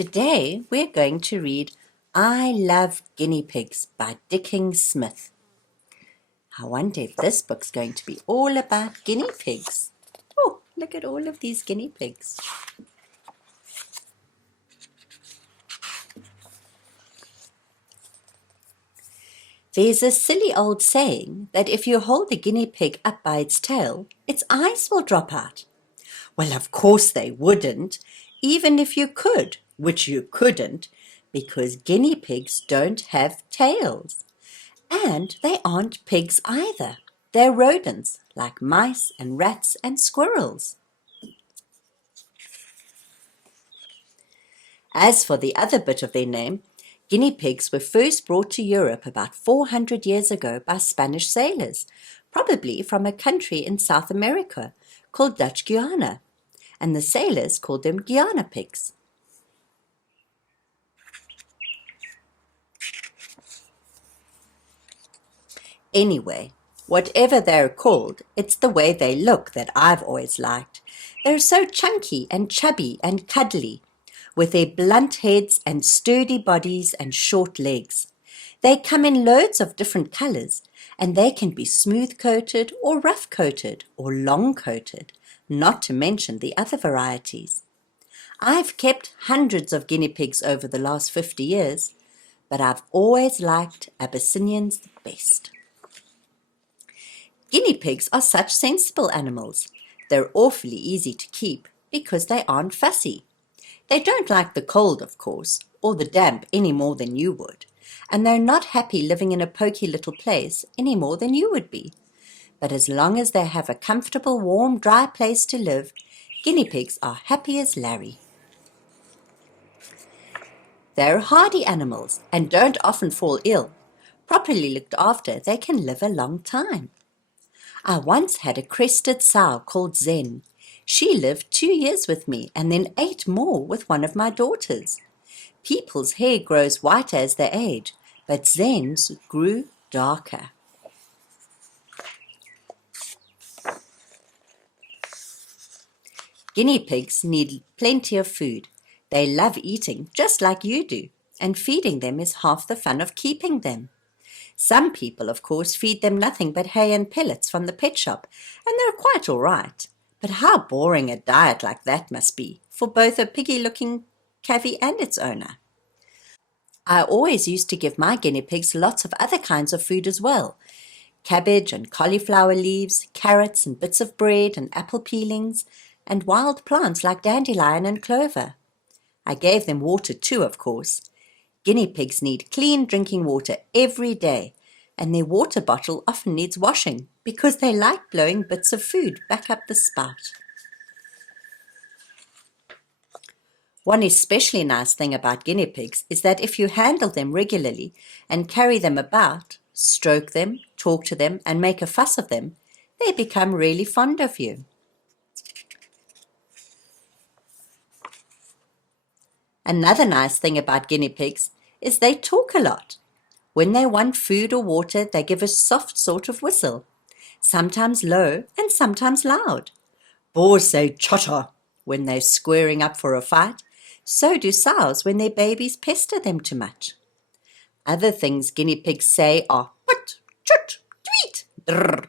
Today we're going to read I Love Guinea Pigs by Dicking Smith. I wonder if this book's going to be all about guinea pigs. Oh, look at all of these guinea pigs. There's a silly old saying that if you hold a guinea pig up by its tail, its eyes will drop out. Well, of course they wouldn't, even if you could, which you couldn't, because guinea pigs don't have tails. And they aren't pigs either. They're rodents, like mice and rats and squirrels. As for the other bit of their name, guinea pigs were first brought to Europe about 400 years ago by Spanish sailors, probably from a country in South America called Dutch Guiana, and the sailors called them Guiana pigs. Anyway, whatever they're called, it's the way they look that I've always liked. They're so chunky and chubby and cuddly, with their blunt heads and sturdy bodies and short legs. They come in loads of different colors, and they can be smooth-coated or rough-coated or long-coated, not to mention the other varieties. I've kept hundreds of guinea pigs over the last 50 years, but I've always liked Abyssinians the best. Guinea pigs are such sensible animals. They're awfully easy to keep because they aren't fussy. They don't like the cold, of course, or the damp any more than you would, and they're not happy living in a poky little place any more than you would be. But as long as they have a comfortable, warm, dry place to live, guinea pigs are happy as Larry. They're hardy animals and don't often fall ill. Properly looked after, they can live a long time. I once had a crested sow called Zen. She lived 2 years with me and then 8 more with one of my daughters. People's hair grows whiter as they age, but Zen's grew darker. Guinea pigs need plenty of food. They love eating just like you do, and feeding them is half the fun of keeping them. Some people, of course, feed them nothing but hay and pellets from the pet shop, and they're quite all right. But how boring a diet like that must be for both a piggy-looking cavy and its owner. I always used to give my guinea pigs lots of other kinds of food as well. Cabbage and cauliflower leaves, carrots and bits of bread and apple peelings, and wild plants like dandelion and clover. I gave them water too, of course. Guinea pigs need clean drinking water every day, and their water bottle often needs washing because they like blowing bits of food back up the spout. One especially nice thing about guinea pigs is that if you handle them regularly and carry them about, stroke them, talk to them, and make a fuss of them, they become really fond of you. Another nice thing about guinea pigs is they talk a lot. When they want food or water, they give a soft sort of whistle, sometimes low and sometimes loud. Boars say chotter when they're squaring up for a fight. So do sows when their babies pester them too much. Other things guinea pigs say are put, chut, tweet, drrr.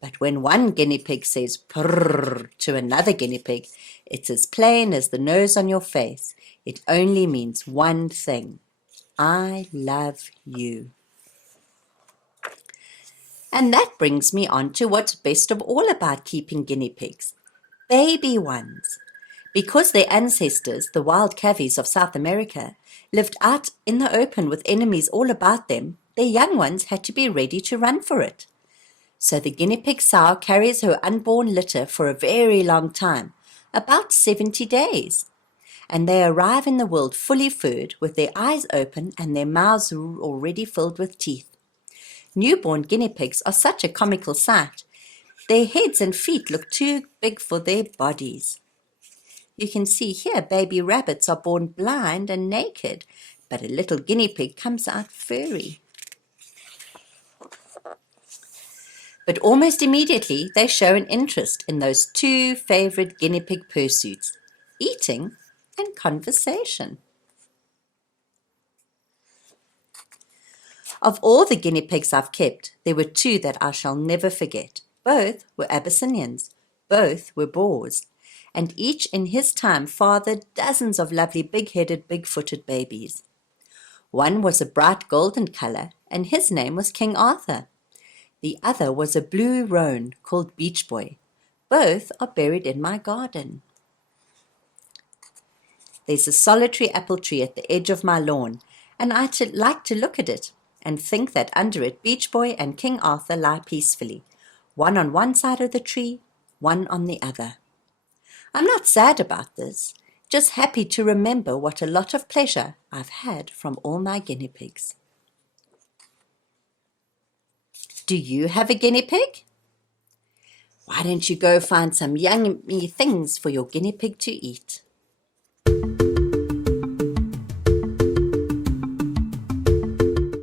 But when one guinea pig says prrr to another guinea pig, it's as plain as the nose on your face. It only means one thing. I love you. And that brings me on to what's best of all about keeping guinea pigs. Baby ones. Because their ancestors, the wild cavies of South America, lived out in the open with enemies all about them, their young ones had to be ready to run for it. So the guinea pig sow carries her unborn litter for a very long time, about 70 days. And they arrive in the world fully furred, with their eyes open and their mouths already filled with teeth. Newborn guinea pigs are such a comical sight. Their heads and feet look too big for their bodies. You can see here baby rabbits are born blind and naked, but a little guinea pig comes out furry. But almost immediately they show an interest in those 2 favorite guinea pig pursuits, eating and conversation. Of all the guinea pigs I've kept, there were two that I shall never forget. Both were Abyssinians, both were boars, and each in his time fathered dozens of lovely big-headed, big-footed babies. One was a bright golden colour, and his name was King Arthur. The other was a blue roan called Beach Boy. Both are buried in my garden. There's a solitary apple tree at the edge of my lawn, and I like to look at it and think that under it Beach Boy and King Arthur lie peacefully, one on one side of the tree, one on the other. I'm not sad about this, just happy to remember what a lot of pleasure I've had from all my guinea pigs. Do you have a guinea pig? Why don't you go find some yummy things for your guinea pig to eat?